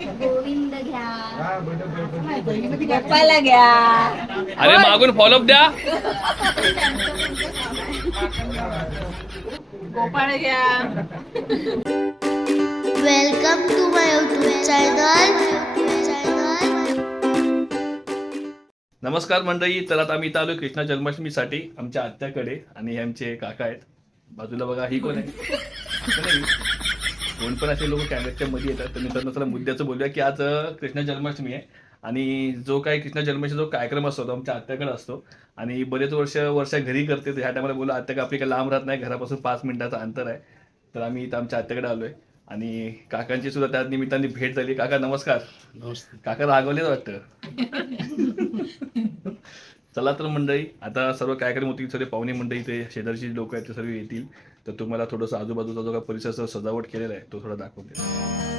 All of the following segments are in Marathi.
गोविंद घ्या. अरे मागून फॉलोअप द्या. गोपाळ घ्या. Welcome to my YouTube channel नमस्कार मंडळी तर आता आम्ही इथं आलो कृष्णा जन्माष्टमीसाठी आमच्या आत्याकडे आणि हे आमचे काका आहेत. बाजूला बघा ही कोण आहे? कोण पण असे लोक कॅमेऱ्याच्या मध्ये येतात तर मित्रांनो चला मुद्द्याचं बोलूया की आज कृष्ण जन्माष्टमी आहे. आणि जो काही कृष्ण जन्माष्टमीचा जो कार्यक्रम असतो तो आमच्या आत्याकडे असतो. आणि बरेच वर्ष वर्ष घरी करते तर ह्या टायमाला बोललो आत्या का आपली काही लांब राहत नाही घरापासून पाच मिनिटाचं अंतर आहे. तर आम्ही इथं आमच्या आत्याकडे आलोय. आणि काकांची सुद्धा त्या निमित्ताने भेट झाली. काका नमस्कार. काका रागवलेच वाटतं. चला तर मंडळी आता सर्व कार्यक्रम होतील सर्व पाहुणे मंडळी ते शेजारची लोक आहेत ते सर्व येतील. तर तुम्हाला थोडंसं आजूबाजूचा जो काही परिसर सजावट केलेला आहे तो थोडा दाखवते देतो.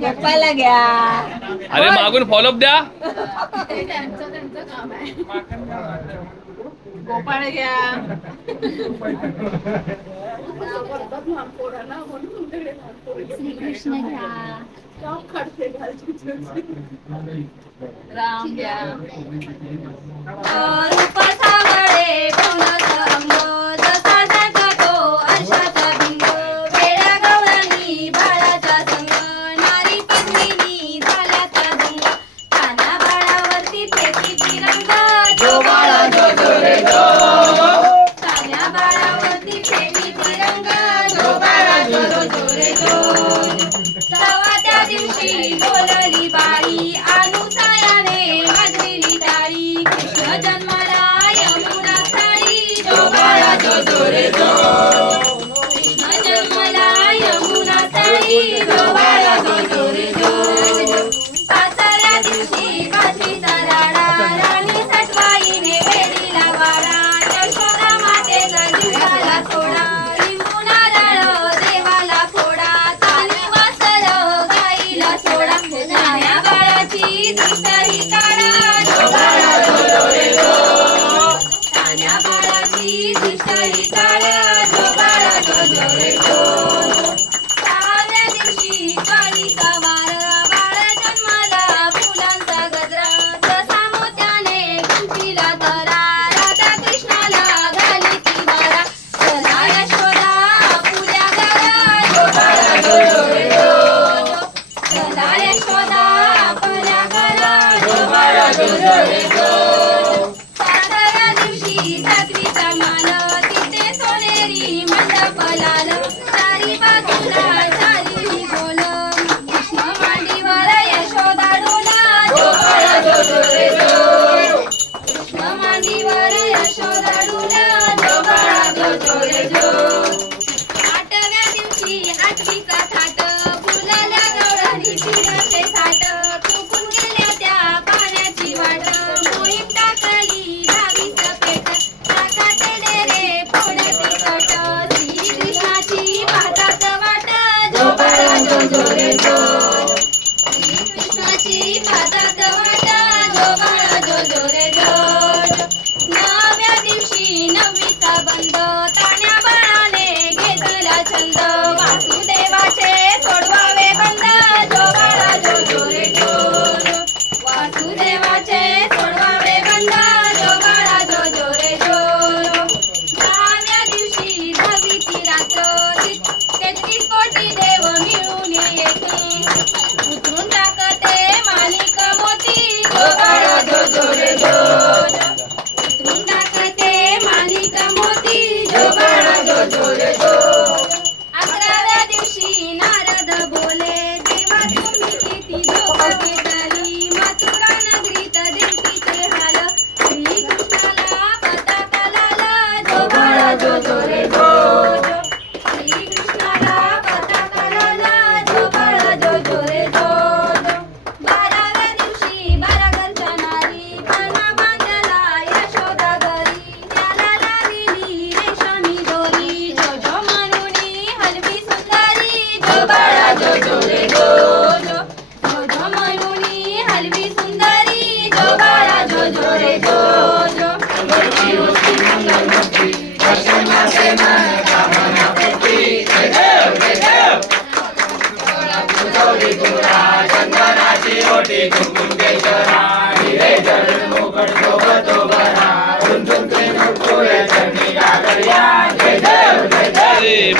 गोपाला घ्या. अरे मागून फॉलोअप द्या. गोपाळ घ्या. श्रीकृष्ण घ्या. राम घ्या Margarita.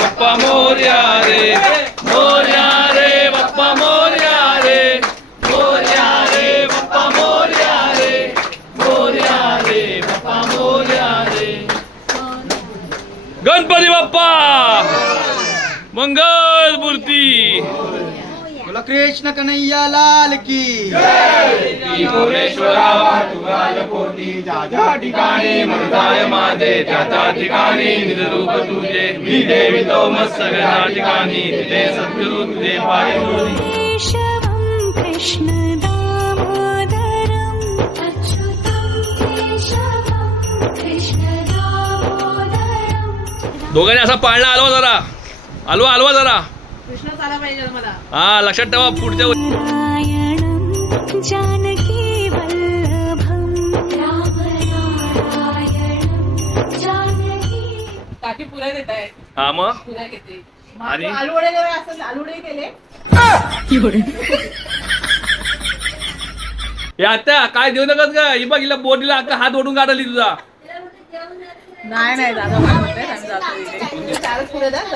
बाप्पा कृष्ण कन्हैया लाल की। ठिकाणी मृताय माझे त्या त्या ठिकाणी तुझे। मी सगळ्या तिथे सद्गुरु तुझे पाय दोघांनी असा पाळणा हलवा जरा. हलवा हलवा जरा कृष्ण चाला पाहिजे मला हा लक्षात ठेवा पुढच्या हा मग? आणि? हे आता काय देऊ नकच का ही बघ हिला बोटीला अख्खा हात ओढून काढली तुझा. नाही नाही दादा मला म्हणते आम्ही जातो इथे. पुढे जाते